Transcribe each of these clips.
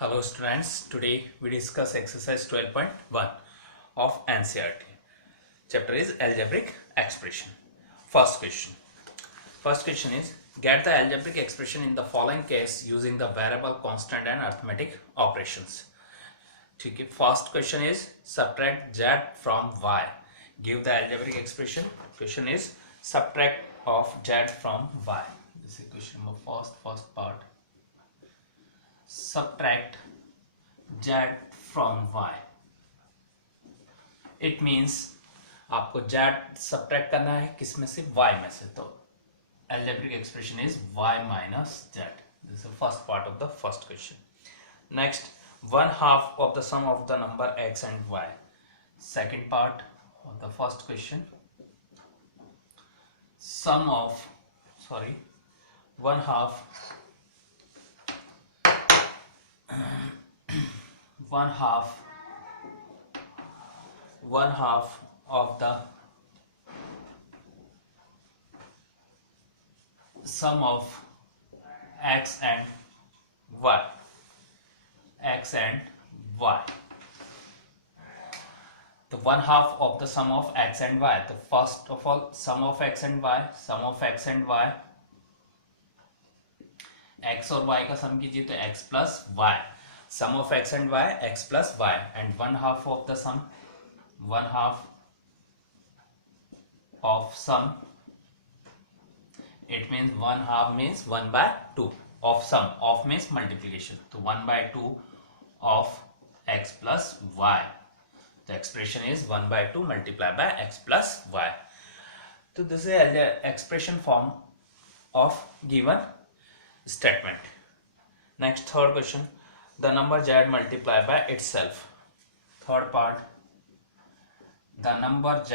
Hello students, today we discuss exercise 12.1 of NCERT. Chapter is algebraic expression. First question. First question is get the algebraic expression in the following case using the variable, constant and arithmetic operations. ठीक है. First question is subtract z from y. Give the algebraic expression. Question is subtract of z from y. This is question number first part. Subtract z from y. It means आपको z subtract करना है किस में से, y में से. तो algebraic expression is y minus z. This is the first part of the first question. Next, 1/2 of the sum of the number x and y. Second part of the first question. Sum of 1/2 of the sum of x and y. The 1/2 of the sum of x and y. The first of all, sum of x and y. x और y का सम कीजिए तो x plus y. Sum of x and y, x plus y. And 1/2 of the sum, 1/2 of sum. It means 1/2 means 1/2 of sum. Of means multiplication. So 1/2 of x plus y. The expression is 1/2 multiplied by x plus y. So this is the expression form of given statement. Next, third question. The number z multiplied by itself. Third part. The number z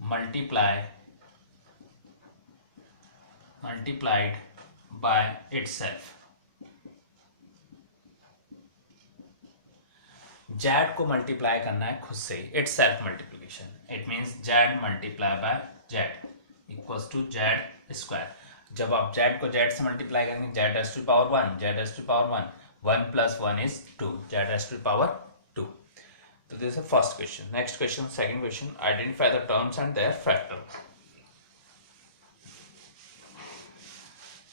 multiplied by itself. z को multiply करना है खुद से. It's self multiplication. It means z multiply by z equals to z square. जब आप z को z से multiply करेंगे, z raise to power 1, z raise to power 1, 1 plus 1 is 2, z raise to power 2. So this is the first question. Next question, second question. Identify the terms and their factor.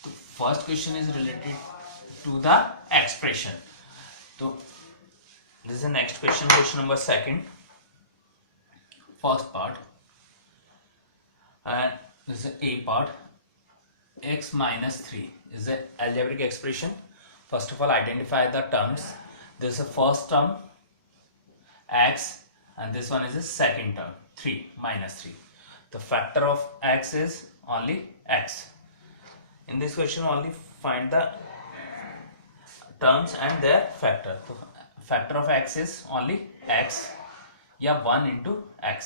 So first question is related to the expression. So this is the next question, question number second, first part, and this is a part. X minus 3 is an algebraic expression. First of all, identify the terms. This is the first term x and this one is the second term 3 minus 3. The factor of x is only x. In this question only find the terms and their factor. So factor of x is only x, या 1 into x.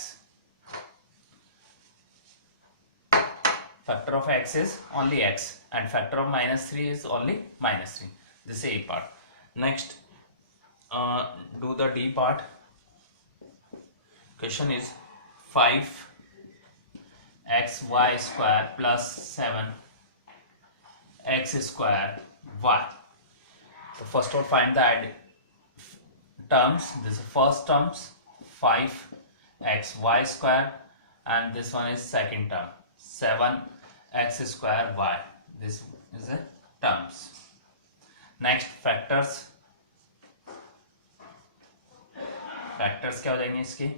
Factor of x is only x and factor of minus 3 is only minus 3. This is A part. Next, do the D part. Question is 5xy square plus 7x square y. So first of all find the terms. This is first terms 5xy square and this one is second term 7x square y. This is the terms. Next, factors. Factors क्या हो जाएंगे इसके?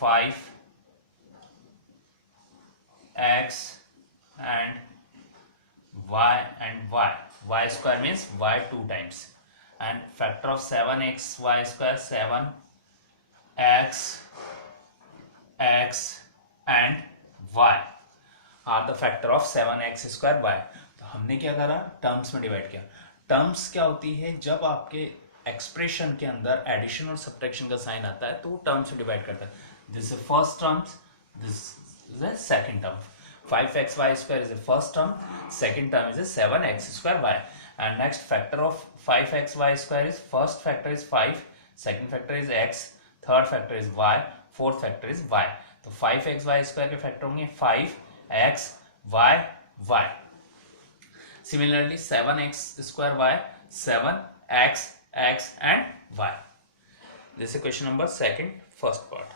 5x and y and y. Y square means y 2 times. And factor of 7xy square, 7x, x and y are the factor of 7x square y. तो हमने क्या करा, terms में divide किया. टर्म्स क्या होती है, जब आपके एक्सप्रेशन के अंदर एडिशन और सब्ट्रैक्शन का साइन आता है तो वो टर्म्स में डिवाइड करता है. This is first terms, this is the second term. 5xy square is the first term, second term is the 7x square y. And next, factor of 5xy square is, first factor is 5, second factor is x, third factor is y, fourth factor is y. तो 5xy square के factor होंगे 5x y y. Similarly, 7x square y, 7x, x and y. This is question number second, first part.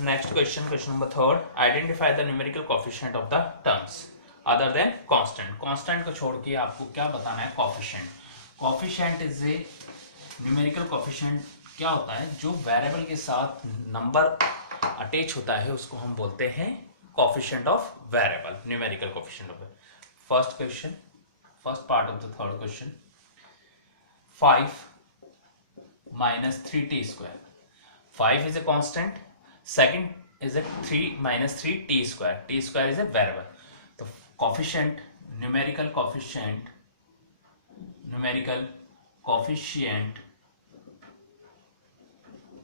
Next question, question number third. Identify the numerical coefficient of the terms other than constant. Constant को छोड़ के आपको क्या बताना है? Coefficient. Coefficient is a numerical coefficient. क्या होता है? जो वेरिएबल के साथ नंबर अटैच होता है उसको हम बोलते हैं coefficient of variable. Numerical coefficient of it. First question, first part of the third question. 5 minus 3t square. 5 is a constant. Second is a 3 minus 3 t square. T square is a variable. The coefficient, numerical coefficient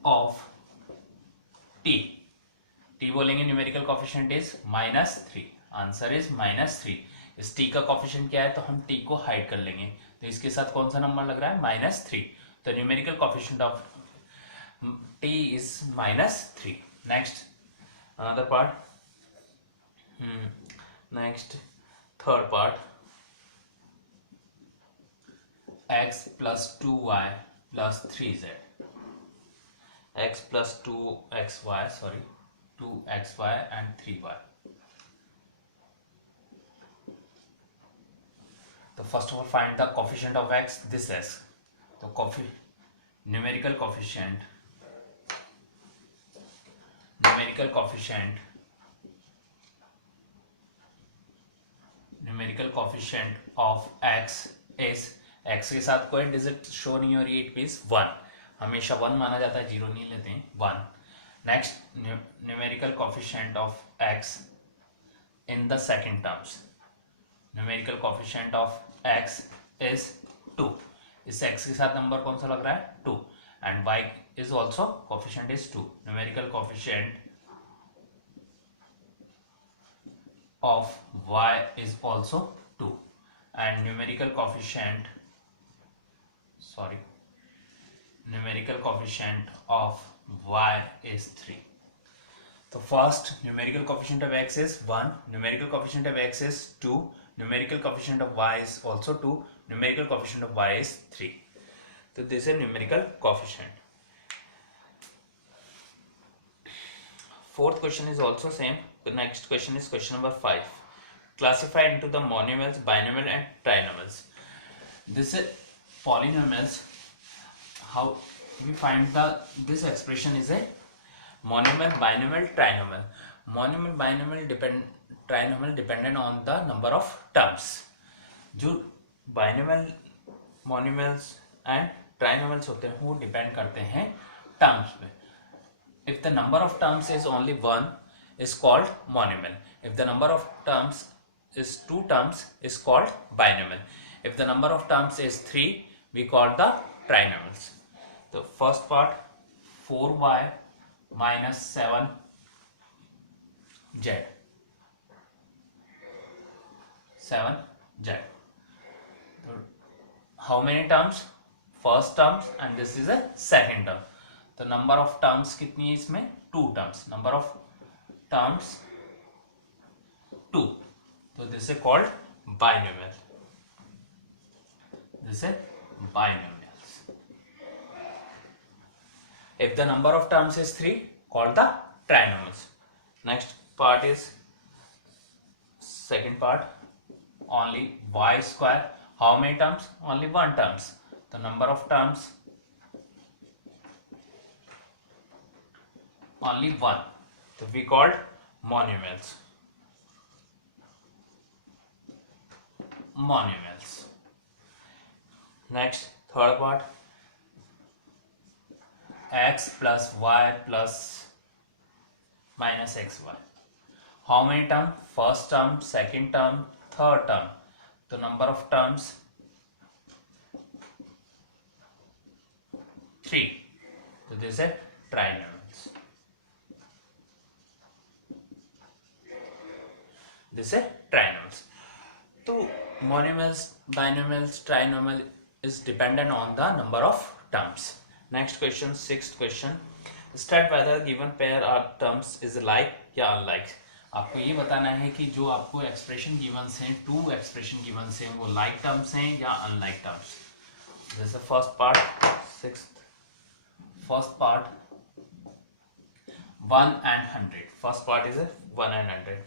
of t. T बोलेंगे numerical coefficient is -3. Answer is -3. इस t का coefficient क्या है तो हम t को hide कर लेंगे, तो इसके साथ कौन सा नंबर लग रहा है? -3. तो numerical coefficient of t is -3. Next, another part. Next, third part. X plus 2y plus 3z. X plus 2xy, sorry, 2xy and 3y. So first of all, find the coefficient of x. This is the numerical coefficient of x is, x के साथ कोई digit show नहीं हो रही है, it means 1. हमेशा 1 माना जाता है, 0 नहीं लेते हैं, 1. Next, numerical coefficient of x in the second terms. Numerical coefficient of x is 2. इस x के साथ नंबर कौन सा लग रहा है? 2. And y is also coefficient is 2. Numerical coefficient of y is also 2, and numerical coefficient of y is 3. So first, numerical coefficient of x is 1, numerical coefficient of x is 2, numerical coefficient of y is also 2, numerical coefficient of y is 3. So this is a numerical coefficient. Fourth question is also same. The next question is question number 5. Classify into the monomials, binomial and trinomials. This is polynomials. How we find this expression is a monomial, binomial, trinomial. Monomial, binomial, trinomial dependent on the number of terms. जो binomial, monomials and trinomials होते हैं वो depend करते हैं terms पे. If the number of terms is only 1, is called monomial. If the number of terms is 2 terms, is called binomial. If the number of terms is 3, we call the trinomials. The first part, 4y minus 7z. 7z. How many terms? First terms, and this is a second term. तो number of terms कितनी है इसमें? 2 terms. Number of terms 2. तो this is called binomial. This is binomials. If the number of terms is 3, called the trinomials. Next part is second part. Only y square. How many terms? Only 1 terms. The number of terms only 1. So we called monomials. Next, third part. X plus y plus minus xy. How many terms? First term, second term, third term. The number of terms 3. So this is trinomial. This is trinomials. So monomials, binomials, trinomial is dependent on the number of terms. Next question, sixth question. State whether given pair of terms is like या unlike. आपको ये बताना है कि जो आपको expression गिवंस हैं, 2 expression गिवंस हैं, वो लाइक टर्म्स हैं या अनलाइक टर्म्स। जैसे first part 1 and 100. First part is 1 and 100.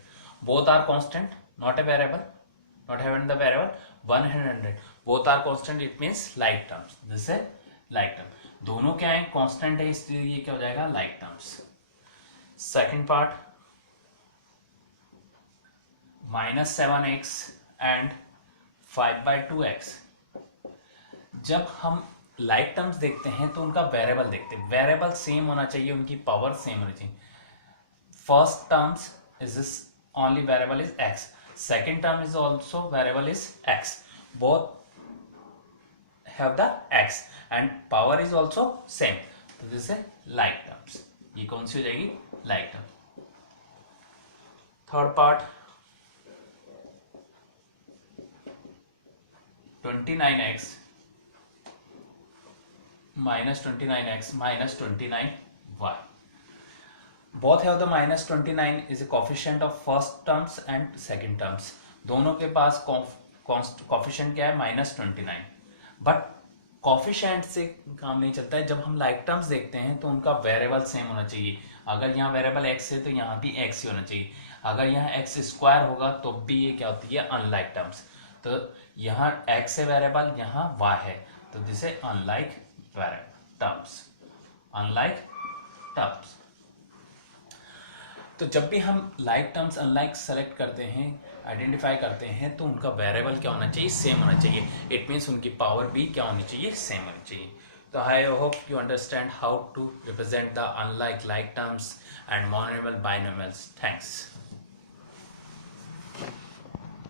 Both are constant, not a variable, not having the variable. 1 and 100 both are constant, it means like terms. This is like term. दोनों क्या है, constant है, इसलिए ये क्या हो जाएगा, like terms. Second part -7x and 5/2x. जब हम लाइक टर्म्स देखते हैं तो उनका वेरिएबल देखते हैं, वेरिएबल सेम होना चाहिए, उनकी पावर सेम होनी चाहिए. First terms is this only variable is x, second term is also variable is x, both have the x and power is also same, तो this is like terms. ये कौन सी हो जाएगी, like term. Third part 29x minus 29y. Both have the -29 is a coefficient of first terms and second terms. दोनों के पास coefficient क्या है, -29. But coefficient से काम नहीं चलता है. जब हम like terms देखते हैं तो उनका वेरिएबल सेम होना चाहिए. अगर यहाँ वेरिएबल x है तो यहाँ भी x ही होना चाहिए. अगर यहाँ x स्क्वायर होगा तो भी ये क्या होती है, अनलाइक टर्म्स. तो यहाँ x है वेरिएबल, यहाँ y है, तो दिस है अनलाइक टर्म्स, अनलाइक टर्म्स. तो जब भी हम लाइक टर्म्स अनलाइक सेलेक्ट करते हैं, आइडेंटिफाई करते हैं, तो उनका वेरिएबल क्या होना चाहिए, सेम होना चाहिए. इट मीन्स उनकी पावर भी क्या होनी चाहिए, सेम होनी चाहिए. तो I hope you understand how to represent the unlike like terms and monomial binomials. Thanks.